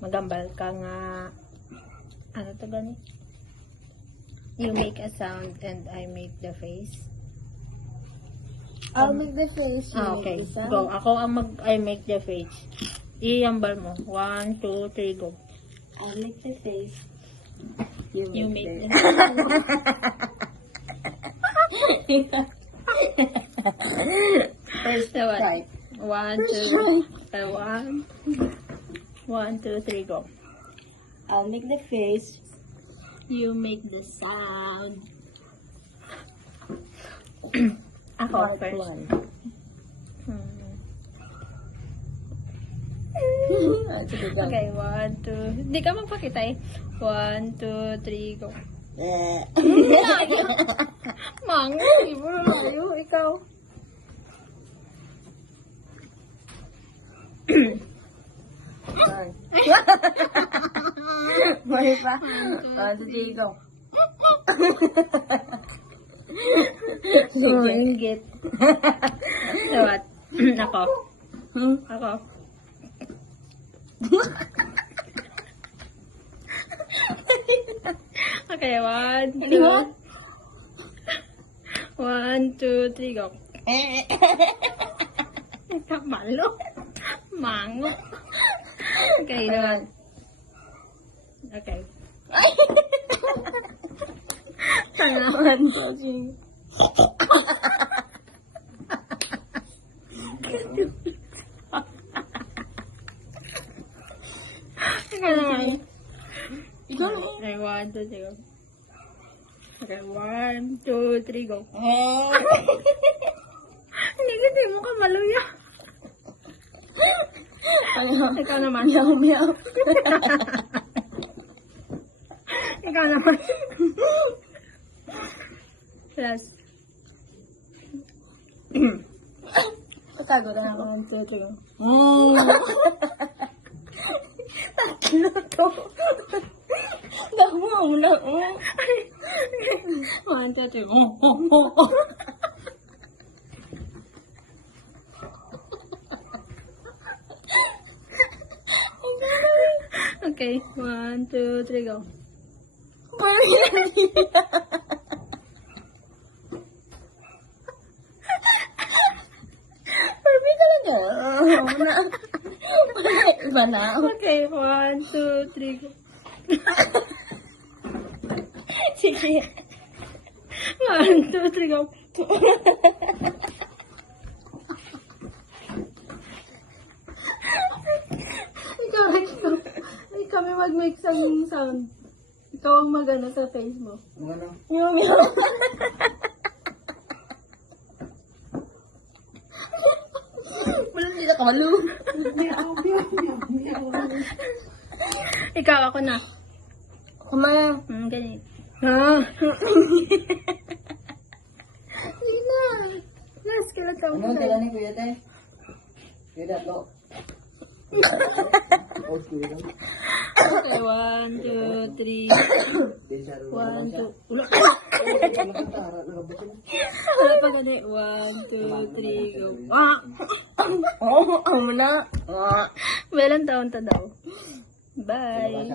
magambal ka nga. Ano to gani? You make a sound and I make the face. I'll make the face. You Okay, make the sound. go. Ako ang I make the face. Iambal mo. 1, 2, 3, go. I'll make the face. You make the First try. 1, 2, 3, go. I'll make the face. You make the sound. Ako Part first. one. Okay, 1, 2. Hindi ka magpakita eh. 1, 2, 3, go. Mango, ibo na layo. Ikaw. Sorry. May pa. 1, 2, 3, go. Oh, inggit. So what? Ako. Ako. Okay, 1, 2. 1, 2, 3, go. Malo. Mango. Okay, naman. Okay. Sana. 1, 2, 3. Ikaw naman. Ikaw na Okay, 1, 2, 3, go. Okay, 1, 2, 3, go. Hindi mo ka maluya. Ikaw naman. Meow, meow. Ikaw naman. Plus. Patago na ako. 1, 2, 3, go. Tatlo to. Damo na. 1, 2, 3, go. Okay, 1, 2, 3, go. Barbie talaga. Iba na. Okay, 1, 2, 3, go. Sige. 1, 2, 3, go. Ikaw. Kami mag-make some sound. Ikaw ang magano sa face mo. Meow, meow. Wala nila kalu. Ikaw, ako na. Kumaya. Ganyan. Ha? Hindi na. Last, kailan ka Ano tala ni Kuya Tay? Kuya Dato. Okay, 1, 2, 3. 1, 2. Wala pa gani. 1, 2, 3, go. Ah! Oo, amo na. Walang taon ta daw. Bye.